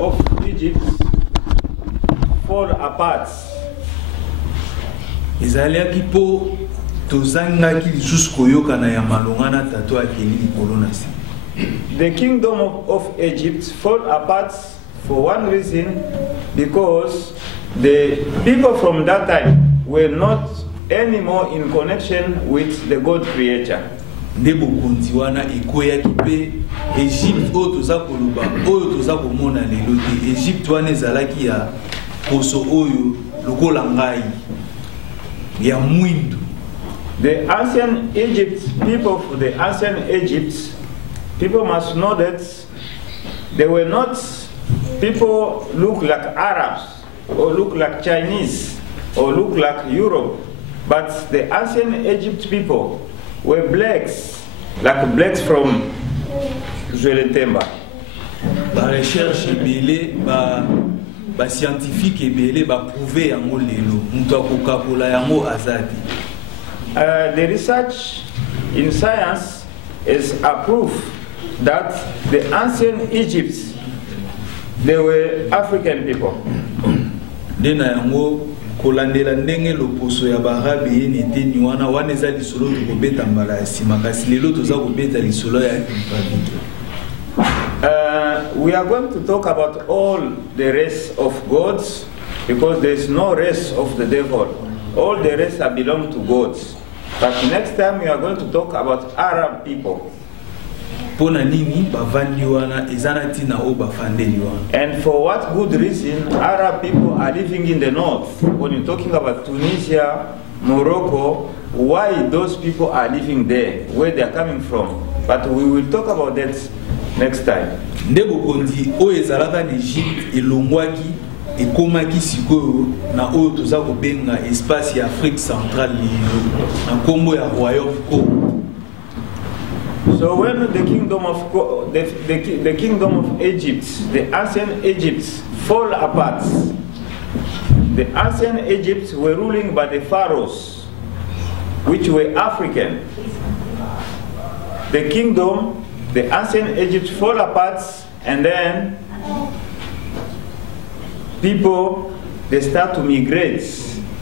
of Egypt fall apart. Ezaliaki po tozangaki lisusu koyokana ya malonga na tato akeli likolo na se. The kingdom of Egypt fall apart for one reason, because the people from that time were not anymore in connection with the God creator. Nde bokonzi wana ekoyaki pe Egypte oyo toza koloba oyo toza komona lelo te. Egypte wana ezalaki ya poso oyo lokola ngai ya mwindu. The ancient Egypt, people of the ancient Egypt, people must know that they were not people look like Arabs or look like Chinese or look like Europe, but the ancient Egypt people were blacks, like blacks from Zwelentemba. Ba recherche ebele ba scientifique ebele ba prouver yango lelo mutu akokakola yango azadi. The research in science is a proof that the ancient Egypts, they were African people. Dena yango kolandela ndenge loposo ya barabe yenete ni wana eza lisolo kobeta mbala ya sima kasi lelo toza kobeta lisolo ya impavito. We are going to talk about all the race of gods, because there is no race of the devil. All the race belong to gods. But next time we are going to talk about Arab people. And for what good reason Arab people are living in the north? When you're talking about Tunisia, Morocco, why those people are living there, where they are coming from? But we will talk about that next time. Ndebokondi o ezalaka na Egypte elongwaki ekomaki sikoyo na oyo toza kobenga espace ya Afrique centrale na kombo ya royaume Congo. So when the kingdom of Egypt, the ancient Egypt, fall apart, the ancient Egypt were ruling by the pharaohs, which were African. The kingdom, the ancient Egypt, fall apart, and then people, they start to migrate,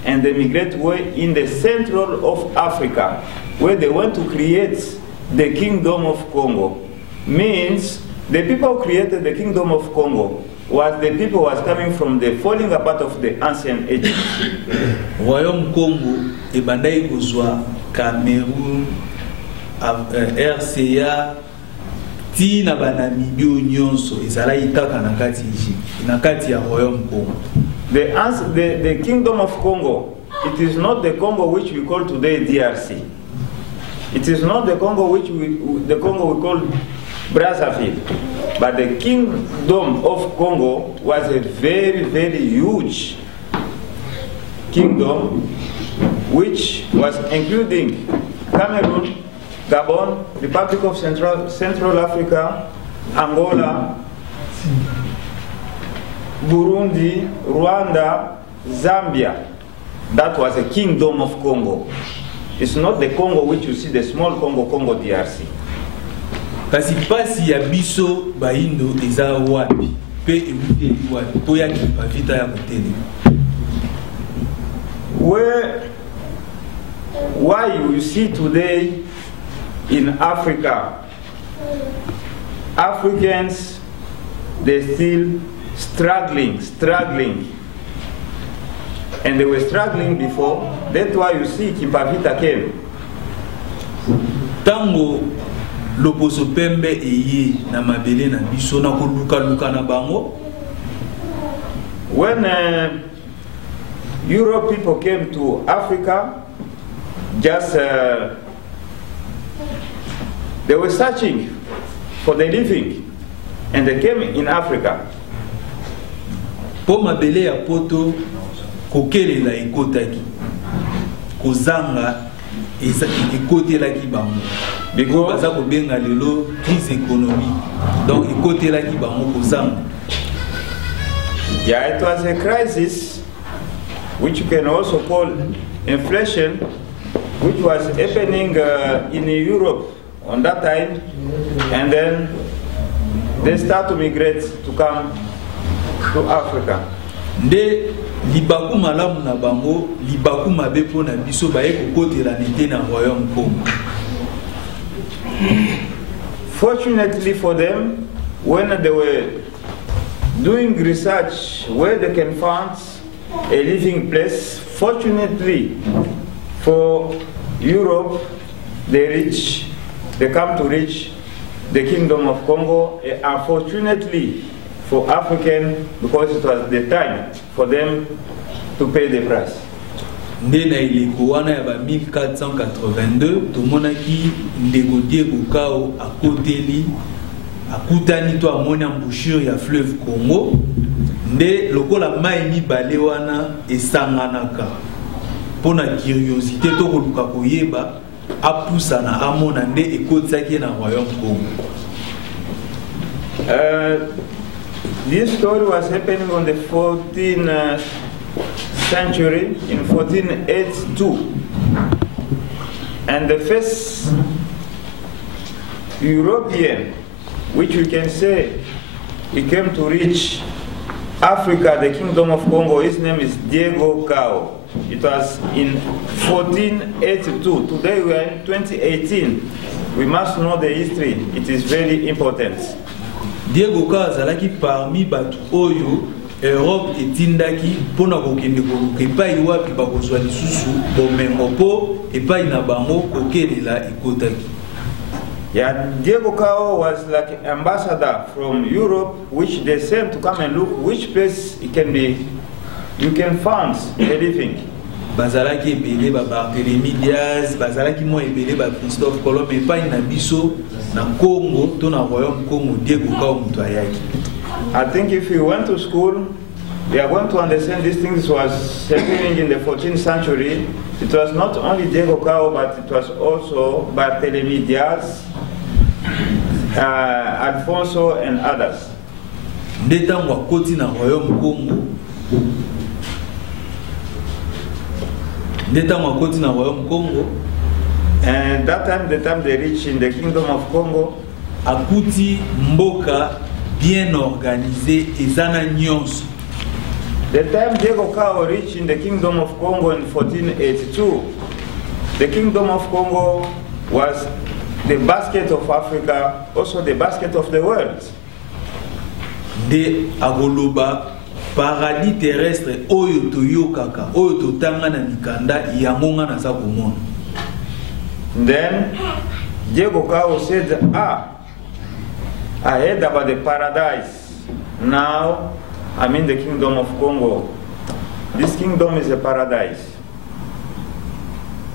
and they migrate way in the central of Africa, where they want to create the kingdom of Congo. Means the people who created the kingdom of Congo was the people who was coming from the falling apart of the ancient Egypt. Royaume Congo ebandai kozwa Cameroun, RCA, tina banamibio nyonso ezalaki kaka na kati Egypte, na kati ya Royaume Congo. The kingdom of Congo, it is not the Congo which we call today DRC. It is not the Congo which we call Brazzaville, but the kingdom of Congo was a very, very huge kingdom, which was including Cameroon, Gabon, Republic of Central Africa, Angola, Burundi, Rwanda, Zambia. That was a kingdom of Congo. It's not the Congo which you see, the small Congo, Congo DRC. Kasi pasi ya biso baindo eza wapi pe ewute wapi po ya kipavita ya kutele. Why you see today in Africa, Africans, they still struggling, and they were struggling before. That's why you see Kipavita came. Tango loposo pembe eye na mabele na biso na koluka na bango. When Europe people came to Africa, just they were searching for the living, and they came in Africa. Po mabele ya poto kokelela ekotaki kozanga eza ekotelaki bango because baza kobenga lelo crise économique, donc ekotelaki bango kozanga. Yeah, it was a crisis which you can also call inflation, which was happening in Europe on that time, and then they start to migrate to come to Africa. Nde libaku malamu na bango, libaku mabe po na biso baye kokotela nete na royaume Congo. Fortunately for them, when they were doing research where they can find a living place, fortunately for Europe, they come to reach the Kingdom of Congo. Unfortunately for African, because it was the time for them to pay the price. Nde na ileko wana ya ba 1482 tomonaki ndeko Diego Kao akoteli akutani to amoni embouchure ya fleuve Congo. Nde lokola mai mibale wana esanganaka pona curiosité to koluka koyeba apusana amona nde ekotsaki na royaume Congo. This story was happening on the 14th century, in 1482. And the first European, which we can say he came to reach Africa, the Kingdom of Congo, his name is Diego Cao. It was in 1482. Today we are in 2018. We must know the history. It is very important. Diego Cao azalaki parmi batu oyo Europe etindaki pona kokende koluka epai wapi bakozwa lisusu bomengo po epai na bango kokelela ekotaki. Yeah, Diego Cao was like ambassador from Europe, which they sent to come and look which place it can be, you can find a living. Bazalaki ebele ba Barthélemy Diaz, bazalaki mo ebele ba Christophe Colomb epai na biso na Congo to na royaume Congo Diego Cao mutu ayaki. I think if you went to school, we are going to understand these things was happening in the 14th century. It was not only Diego Cao, but it was also Barthélemy Diaz, Alfonso and others. Ndetango akoti na royaume Congo. Ndetango akoti na royaume Congo. And that time, the time they reached in the Kingdom of Congo, akuti mboka bien organisé ezana nyonso. The time Diego Cao reached in the Kingdom of Congo in 1482, the Kingdom of Congo was the basket of Africa, also the basket of the world. De agoloba paradis terrestre oyo toyokaka oyo totanga na mikanda yangonga na za komona. Then Diego Cao said, I heard about the paradise. Now I'm in the Kingdom of Congo. This kingdom is a paradise.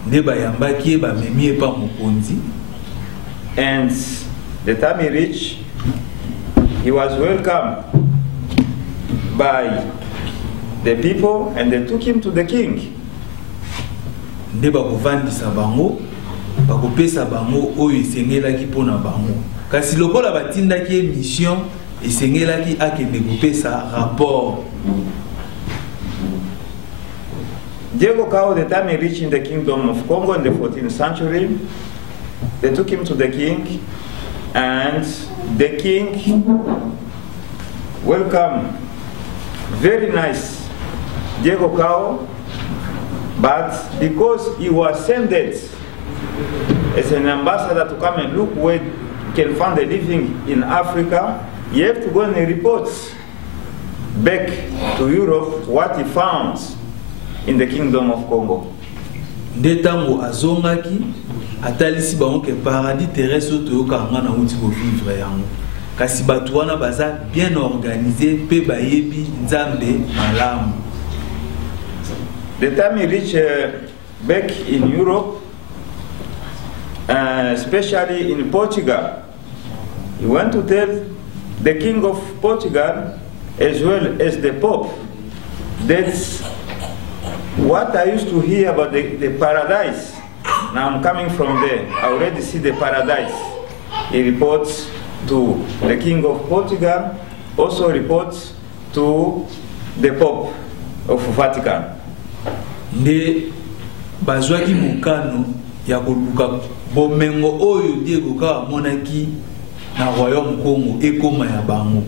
And the time he reached, he was welcomed by the people and they took him to the king. Kasi lokola batindaki mission esengelaki akende kopesa rapport. Diego Cao, the time he reached in the Kingdom of Congo in the 14th century, they took him to the king, and the king welcomed very nice Diego Cao, but because he was sent as an ambassador to come and look where can find a living in Africa, you have to go and report back to Europe what he found in the Kingdom of Congo. Ndetango azongaki atalisi bango ke paradis terrestre toyoka ngana uti ko vivre yango. Kasi batu wana baza bien organisé pe bayebi nzambe malamu. The time he reached back in Europe, especially in Portugal, he went to tell the king of Portugal as well as the Pope that's what I used to hear about the paradise. Now I'm coming from there. I already see the paradise. He reports to the king of Portugal, also reports to the Pope of Vatican. Nde bazwaki mukano ya koluka bomengo oyo Diego Cao monaki na royaume Congo ekoma ya bango.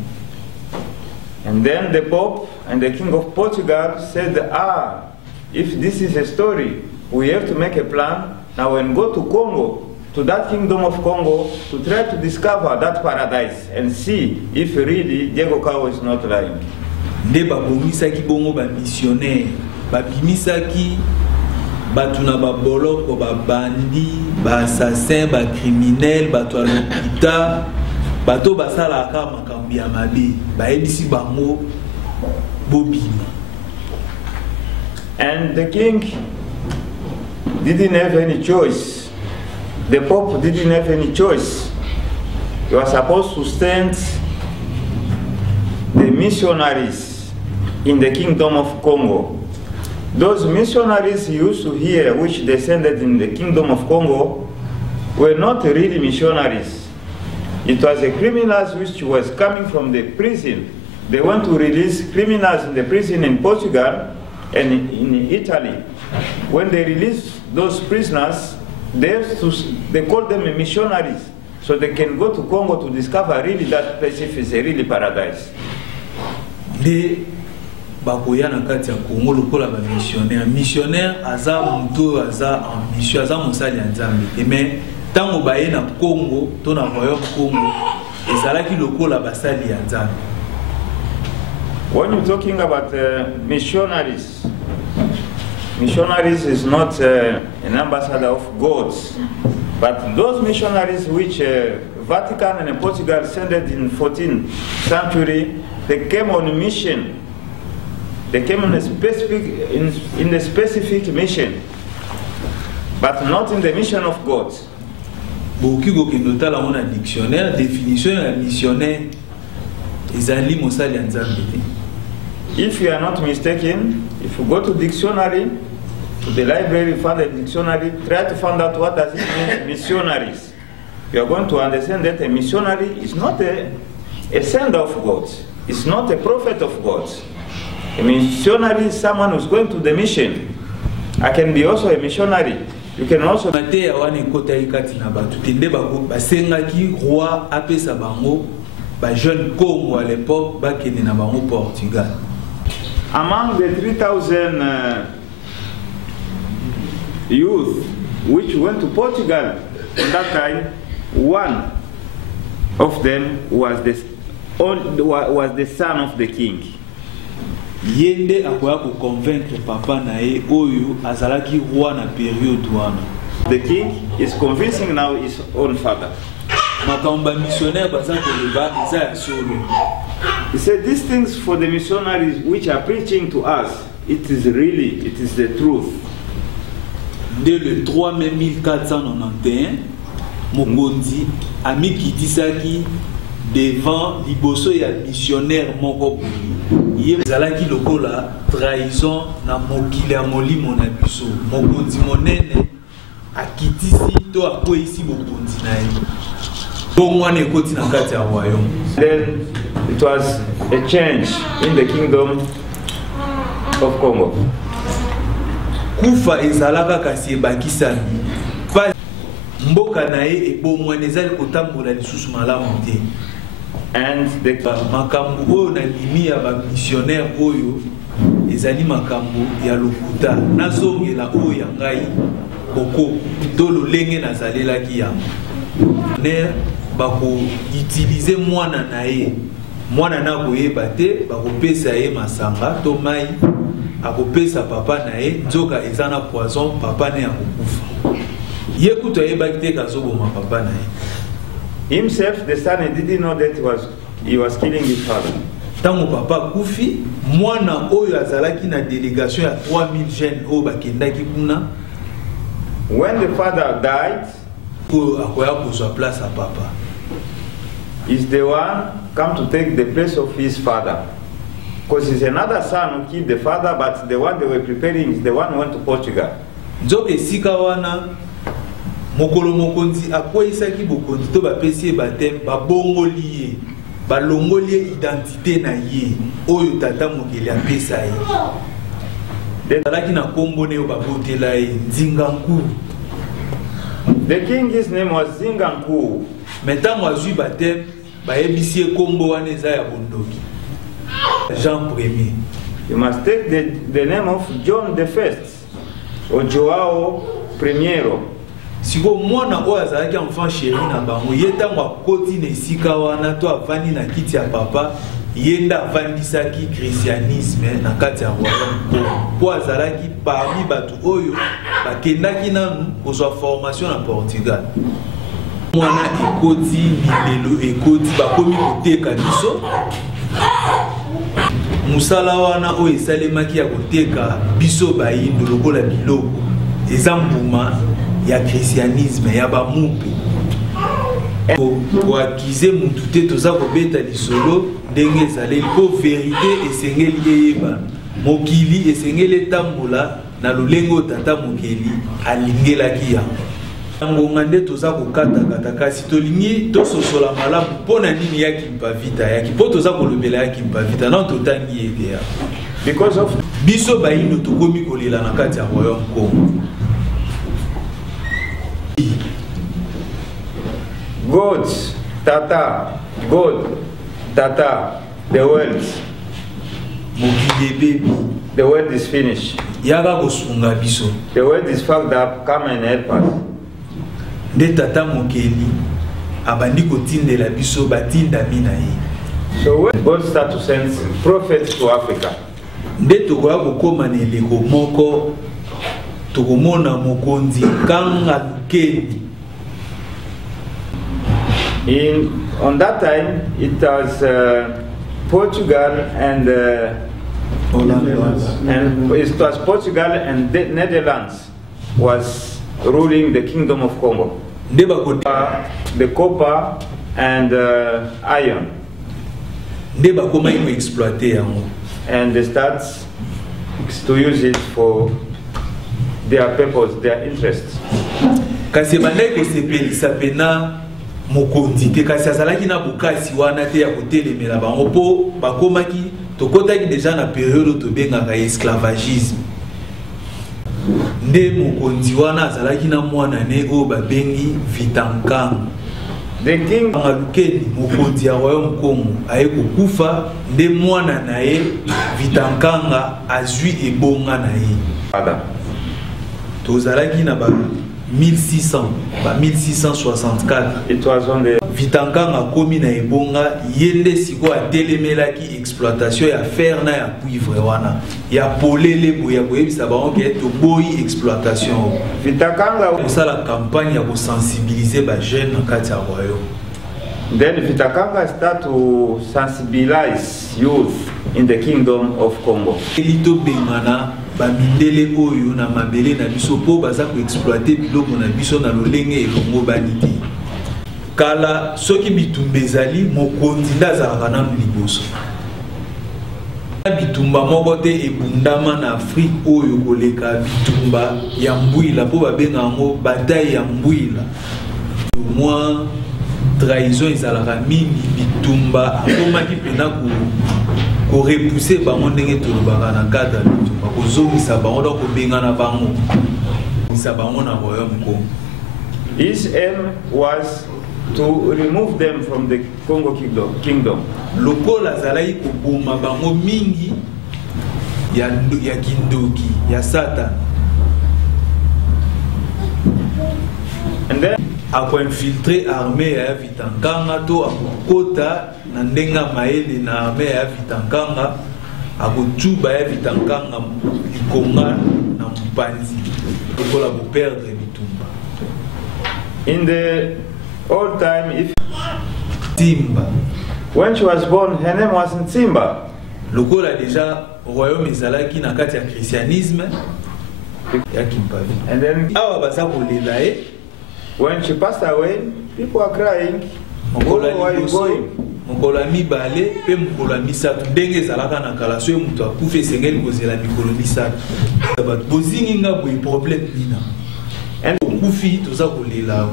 And then the Pope and the King of Portugal said, if this is a story, we have to make a plan now and go to Congo, to that Kingdom of Congo, to try to discover that paradise and see if really Diego Cao is not lying. Nde babomisaki bongo ba missionnaire, babimisaki batuna ba boloko ba bandi, ba assassin, ba criminel, bato alopita, bato basala aka makambi ya mabe, ba ebisi bango bobima. And the king didn't have any choice. The Pope didn't have any choice. He was supposed to send the missionaries in the Kingdom of Congo. Those missionaries he used to hear, which descended in the Kingdom of Congo, were not really missionaries. It was the criminals which was coming from the prison. They want to release criminals in the prison in Portugal and in Italy. When they release those prisoners, they call them missionaries, so they can go to Congo to discover really that place if it's a really paradise. De bakoya na kati ya Congo lokola ba missionnaire. Missionnaire aza muto aza en mission aza mosali ya Nzambe. Mais tango baye na Congo to na royaume Congo ezalaki lokola basali ya Nzambe. When you're talking about missionaries, missionaries is not an ambassador of God, but those missionaries which Vatican and Portugal sent in 14th century, they came on a mission. They came on a specific, in a specific mission, but not in the mission of God. Beaucoup qui notent la mon dictionnaire définition de missionnaire ezali mosali ya Nzambe. If you are not mistaken, if you go to dictionary, to the library, find a dictionary, try to find out what does it mean, missionaries. You are going to understand that a missionary is not a sender of God. It's not a prophet of God. A missionary is someone who's going to the mission. I can be also a missionary. You can also... jeune Congo à l'époque, Portugal. Among the 3,000 youth which went to Portugal at that time, one of them was the son of the king. Yende akoya ko convaincre papa na ye oyo azalaki roi na période wana. The king is convincing now his own father. He said, these things for the missionaries which are preaching to us, it is the truth. Dès le 3 mai 1491, Mokondi a mis Kitisaki devant liboso ya missionnaire moko boyi. Ye zalaki lokola trahison na mokili ya molimo na biso. Mokondi monene akitisi to akoisi bokondi na ye. Then it was a change in the Kingdom of Congo. Kufa ezalaka kasi bakisami. Mboka na ye ebomwana ezali kotambola lisusu malamu te. And the makambo oyo na limi ya ba missionnaire oyo ezali makambo ya lokuta nazongela oyo ya ngai boko to lolenge nazalelaki yango. Bako utiliser mwana na ye mwana na koyeba te bakopesa ye masanga to mai akopesa papa na ye nzoka ezana poison papa ne akokufa ye kuto yebaki te kazoboma papa na ye. Himself, the son, didn't know that he was killing his father. Tango papa kufi mwana oyo azalaki na délégation ya 3000 jeunes oyo bakendaki kuna. When the father died, akoya kozwa place à papa. Is the one come to take the place of his father. Because it's another son who killed the father, but the one they were preparing is the one who went to Portugal. Nzobe sika wana mokolo mokonzi akoyisaki bokonzi to bapesi batem babongoli ye balongoli ye identité na ye oyo tata mokeli apesa ye. Talaki na kombo ne babotela ye Nzinganku. The king's name was Nzinganku. Maintenant moi je batem ba ebisi kombo wana eza ya bondoki. Jean Ier. You must take the name of John the First or Joao Primero. Si vous mwana oyo azalaki enfant chéri na bango ye ntango akoti na esika wana to avandi na kiti ya papa ye nde avandisaki christianisme na kati ya royaume mpo azalaki parmi bato oyo bakendaki nanu kozwa formation na Portugal. Mwana ekoti milelo ekoti bakomi koteka biso musala wana oyo esalemaki ya koteka biso bayindo lokola biloko eza mbuma ya christianisme ya bamupe koakize mutu te toza kobeta lisolo ndenge ezaleli mpo verite esengeli eyeba mokili esengeli etambola na lolenge oyo tata mokeli alingelaki yango ngonga nde toza kokatakata kasi tolingi tososola malamu mpona nini yaki mpavita yaki mpo toza kolobela yaki mpavita non totangi ete ya Because of biso bayindo tokomi kolela na kati ya royaume Congo. God, Tata, the world. The world is finished. Yaga kosunga biso. The world is fucked up. Come and help us. De tata mokeli abandi kotindela biso batinda mina ye. So when God start to send prophets to Africa, nde tokoya kokoma na eleko moko tokomona mokonzi kanga lukeni. On that time, it was Portugal and it was Portugal and the Netherlands was ruling the Kingdom of Congo. The copper and iron. And they start to use it for their purpose, their interests. Mokonzi te kasi azalaki na bokasi wana te ya kotelemela bango mpo bakomaki tokotaki deja na période tobengaka esclavagisme. Nde mokonzi wana azalaki na mwana ne oyo babengi Vitankanga. The king Lukeni mokonzi ya royaume Congo aye kokufa nde mwana na ye Vitankanga azwi ebonga na ye. Tozalaki na ba 1600, 1664. It was on the Vitankanga komi na ebonga yende siko atelemelaki exploitation ya fer na ya cuivre wana ya polele boya boyebisa bango ke to boyi exploitation. Vitankanga osala campagne ya ko sensibiliser ba jeunes na kati ya royaume. Then Vitankanga start to sensibilize youth in the Kingdom of Congo. Elito bengana bamindele oyo na mabele na biso po baza ko exploiter biloko na biso na lolenge elongo baniti. Kala soki bitumba ezali mokonzi ndazalaka nanu liboso. Bitumba moko te ebundama na Afrique oyo koleka bitumba ya mbwila po babenga yango bataille ya mbwila. Moi trahison ezalaka mingi bitumba akomaki pena ko repousser bango ndenge tolobaka na cadre bitumba kozongisa bango donc kobengana bango sa bango na royaume Congo. His aim was to remove them from the Congo kingdom. Lokola zalai koboma bango mingi ya kindoki ya Satan. And then ako infiltrer armée ya Vitankanga to akokota na ndenga maele na armée ya Vitankanga akotuba ya Vitankanga likonga na mpanzi lokola bo perdre bitumba. In the old time, if Timba, when she was born, her name was Ntimba. Lokola déjà royaume ezalaki na kati ya christianisme ya Kimpavi. And then awa baza kolela e when she passed away, people are crying. Where are you going? Mokola mibale pe mokola misatu ndenge ezalaka na kala so mutu akufa esengeli kozela mikolo misatu. Bato bozingi nga boye problème nina. And kufi toza kolela.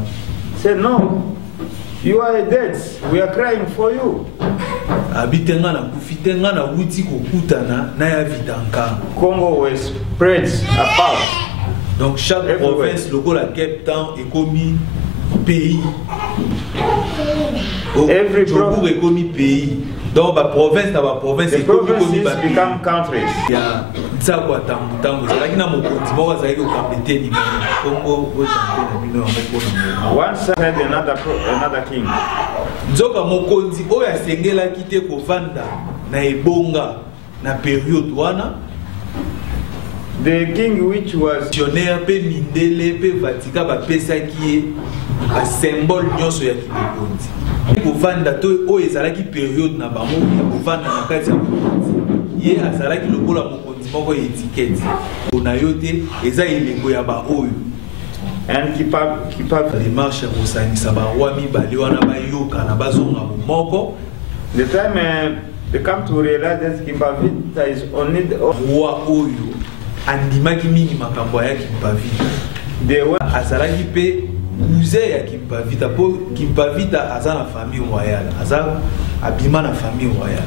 Say no. You are dead. We are crying for you. Abitenga na kufitenga na wuti kokutana na ya Vitankanga. Congo was spread apart. Donc chaque province, lokola Cape Town est commis pays. Every province est commis pays. Donc ba province na ba province the provinces become countries. Ya ntsako atambutambu zalaki na mokonzi moko azalaki okambeteni Congo otambe na bino amekona one side another king. Nzoka mokonzi oyo asengelaki te kovanda na ebonga na periode wana the king which was missionnaire pe mindele pe Vatican bapesaki ye ba symbole nyonso ya kibokonzi kovanda to oyo ezalaki periode na bango ya kovanda na kati ya mokonzi ye azalaki lokola mokonzi moko ya etikete mpona yo te eza elengo ya baoyo and keep up démarche ya kosanisa baroi mibale wana bayokana bazonga bomoko. The time they come to realize that Kimpavita is only the roi oyo andimaki mingi makambo ya Kimpavita azalaki pe cousin ya Kimpavita po Kimpavita aza na famille royale aza abima na famille royale